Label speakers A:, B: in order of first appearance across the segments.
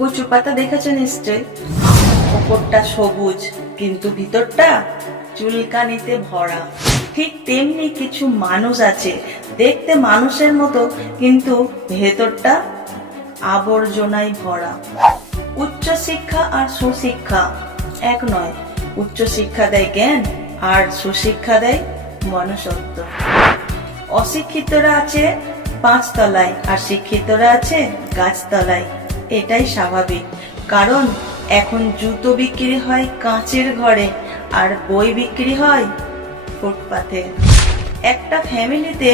A: কচু পাতা দেখেছ নিশ্চয় ওপরটা সবুজ, কিন্তু ভিতরটা চুলকানিতে ভরা। ঠিক তেমনি কিছু মানুষ আছে, দেখতে মানুষের মতো, কিন্তু ভেতরটা আবর্জনায় ভরা। উচ্চ শিক্ষা আর সুশিক্ষা এক নয়। উচ্চ শিক্ষা দেয় জ্ঞান আর সুশিক্ষা দেয় মনুষ্যত্ব। অশিক্ষিতরা আছে পাঁচতলায়, আর শিক্ষিতরা আছে গাছতলায়। এটাই স্বাভাবিক। কারণ এখন জুতো বিক্রি হয় কাঁচের ঘরে, আর বই বিক্রি হয় ফুটপাতে। একটা ফ্যামিলিতে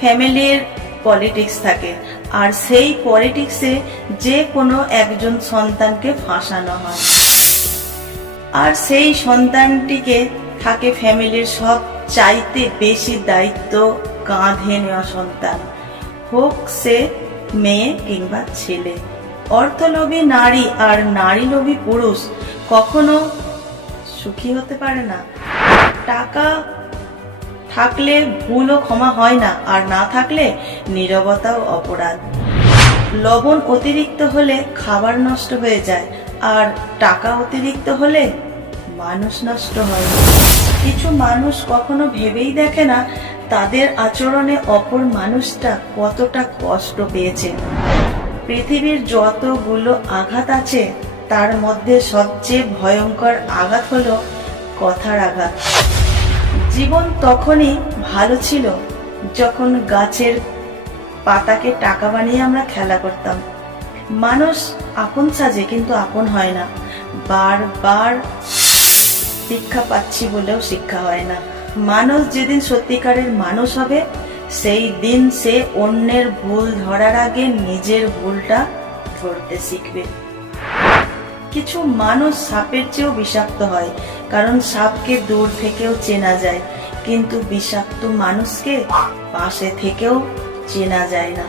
A: ফ্যামিলির পলিটিক্স থাকে, আর সেই পলিটিক্সে যে কোনো একজন সন্তানকে ফাঁসানো হয়। আর সেই সন্তানটিকে থাকে ফ্যামিলির সব চাইতে বেশি দায়িত্ব কাঁধে নেওয়া সন্তান। হোক সে মেয়ে কিংবা ছেলে। অর্থলোভী নারী আর নারীলোভী পুরুষ কখনো সুখী হতে পারে না। টাকা থাকলে ভুলও ক্ষমা হয় না, আর না থাকলে নীরবতাও অপরাধ। লবণ অতিরিক্ত হলে খাবার নষ্ট হয়ে যায়, আর টাকা অতিরিক্ত হলে মানুষ নষ্ট হয়। কিছু মানুষ কখনো ভেবেই দেখে না, তাদের আচরণে অপর মানুষটা কতটা কষ্ট পেয়েছে। পৃথিবীর যতগুলো আঘাত আছে, তার মধ্যে সবচেয়ে ভয়ঙ্কর আঘাত হলো কথার আঘাত। জীবন তখনই ভালো ছিল যখন গাছের পাতাকে টাকা বানিয়ে আমরা খেলা করতাম। মানুষ আপন সাজে কিন্তু আপন হয় না। বারবার শিক্ষা পাচ্ছি বলেও শিক্ষা হয় না। মানুষ যেদিন সত্যিকারের মানুষ হবে সেই দিন সে অন্যের ভুল ধরার আগে নিজের ভুলটা ধরতে শিখবে। কিছু মানুষ সাপের চেয়েও বিষাক্ত হয়, কারণ সাপকে দূর থেকেও চেনা যায়, কিন্তু বিষাক্ত মানুষকে পাশে থেকেও চেনা যায় না।